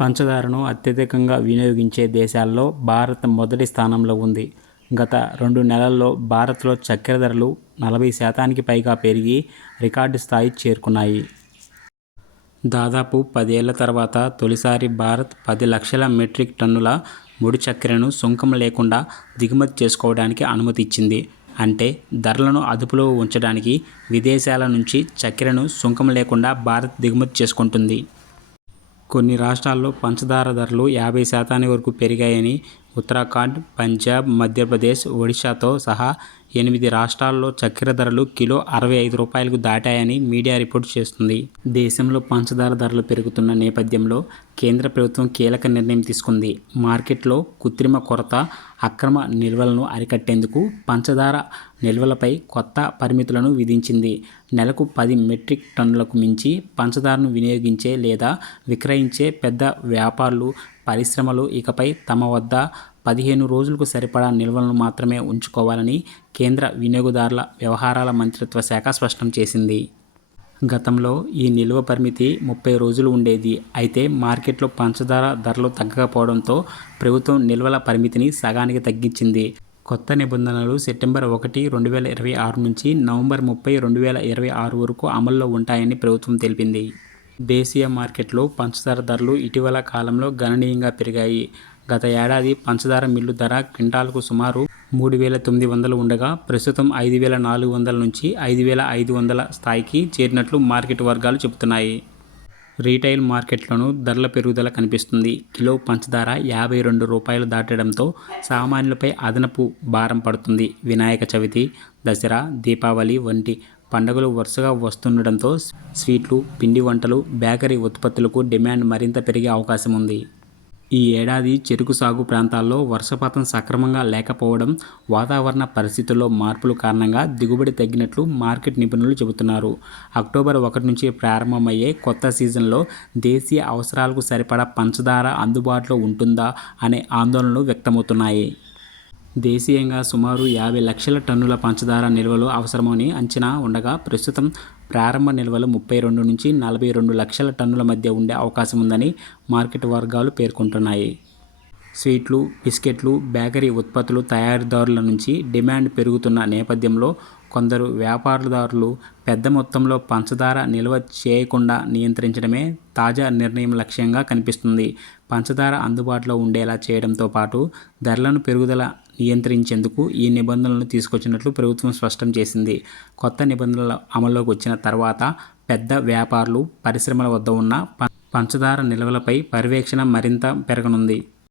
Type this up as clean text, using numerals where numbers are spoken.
పంచదారను అత్యధికంగా వినియోగించే దేశాల్లో భారత్ మొదటి స్థానంలో ఉంది. గత 2 నెలల్లో భారత్లో చక్కెర ధరలు 40% పైగా పెరిగి రికార్డు స్థాయి చేరుకున్నాయి. దాదాపు 10 ఏళ్ల తర్వాత తొలిసారి భారత్ 10 లక్షల మెట్రిక్ టన్నుల ముడి చక్కెరను సుంకం లేకుండా దిగుమతి చేసుకోవడానికి అనుమతి ఇచ్చింది. అంటే ధరలను అదుపులో ఉంచడానికి విదేశాల నుంచి చక్కెరను సుంకం లేకుండా భారత్ దిగుమతి చేసుకుంటుంది. కొన్ని రాష్ట్రాల్లో పంచదార ధరలు 50% వరకు పెరిగాయని ఉత్తరాఖండ్, పంజాబ్, మధ్యప్రదేశ్, ఒడిశాతో సహా 8 రాష్ట్రాల్లో చక్కెర ధరలు కిలో రూ. 65కు దాటాయని మీడియా రిపోర్ట్ చేస్తుంది. దేశంలో పంచదార ధరలు పెరుగుతున్న నేపథ్యంలో కేంద్ర ప్రభుత్వం కీలక నిర్ణయం తీసుకుంది. మార్కెట్లో కృత్రిమ కొరత, అక్రమ నిల్వలను అరికట్టేందుకు పంచదార నిల్వలపై కొత్త పరిమితులను విధించింది. నెలకు 10 మెట్రిక్ టన్నులకు మించి పంచదారను వినియోగించే లేదా విక్రయించే పెద్ద వ్యాపారులు, పరిశ్రమలు ఇకపై తమ వద్ద 15 రోజులకు సరిపడా నిల్వలను మాత్రమే ఉంచుకోవాలని కేంద్ర వినియోగదారుల వ్యవహారాల మంత్రిత్వ శాఖ స్పష్టం చేసింది. గతంలో ఈ నిల్వ పరిమితి 30 రోజులు ఉండేది. అయితే మార్కెట్లో పంచదార ధరలు తగ్గకపోవడంతో ప్రభుత్వం నిల్వల పరిమితిని సగానికి తగ్గించింది. కొత్త నిబంధనలు సెప్టెంబర్ 1, 2026 నుంచి నవంబర్ 30, 2026 వరకు అమల్లో ఉంటాయని ప్రభుత్వం తెలిపింది. దేశీయ మార్కెట్లో పంచదార ధరలు ఇటీవల కాలంలో గణనీయంగా పెరిగాయి. గత ఏడాది పంచదార మిల్లు ధర క్వింటాల్కు సుమారు 3,900 ఉండగా ప్రస్తుతం 5,400 నుంచి 5,500 స్థాయికి చేరినట్లు మార్కెట్ వర్గాలు చెబుతున్నాయి. రీటైల్ మార్కెట్లోనూ ధరల పెరుగుదల కనిపిస్తుంది. కిలో పంచదార రూ. 52 దాటడంతో సామాన్యులపై అదనపు భారం పడుతుంది. వినాయక చవితి, దసరా, దీపావళి వంటి పండుగలు వరుసగా వస్తుండటంతో స్వీట్లు, పిండి వంటలు, బేకరీ ఉత్పత్తులకు డిమాండ్ మరింత పెరిగే అవకాశం ఉంది. ఈ ఏడాది చెరకు సాగు ప్రాంతాల్లో వర్షపాతం సక్రమంగా లేకపోవడం, వాతావరణ పరిస్థితుల్లో మార్పుల కారణంగా దిగుబడి తగ్గినట్లు మార్కెట్ నిపుణులు చెబుతున్నారు. అక్టోబర్ 1 నుంచి ప్రారంభమయ్యే కొత్త సీజన్లో దేశీయ అవసరాలకు సరిపడా పంచదార అందుబాటులో ఉంటుందా అనే ఆందోళనలు వ్యక్తమవుతున్నాయి. దేశీయంగా సుమారు 50 లక్షల టన్నుల పంచదార నిల్వలు అవసరమని అంచనా ఉండగా ప్రస్తుతం ప్రారంభ నిల్వలు 32 నుంచి 42 లక్షల టన్నుల మధ్య ఉండే అవకాశం ఉందని మార్కెట్ వర్గాలు పేర్కొంటున్నాయి. స్వీట్లు, బిస్కెట్లు, బేకరీ ఉత్పత్తులు తయారీదారుల నుంచి డిమాండ్ పెరుగుతున్న నేపథ్యంలో కొందరు వ్యాపారదారులు పెద్ద మొత్తంలో పంచదార నిల్వ చేయకుండా నియంత్రించడమే తాజా నిర్ణయం లక్ష్యంగా కనిపిస్తుంది. పంచదార అందుబాటులో ఉండేలా చేయడంతో పాటు ధరలను పెరుగుదల నియంత్రించేందుకు ఈ నిబంధనలను తీసుకొచ్చినట్లు ప్రభుత్వం స్పష్టం చేసింది. కొత్త నిబంధనలు అమల్లోకి వచ్చిన తర్వాత పెద్ద వ్యాపారులు, పరిశ్రమల వద్ద ఉన్న పంచదార నిల్వలపై పర్యవేక్షణ మరింత పెరగనుంది.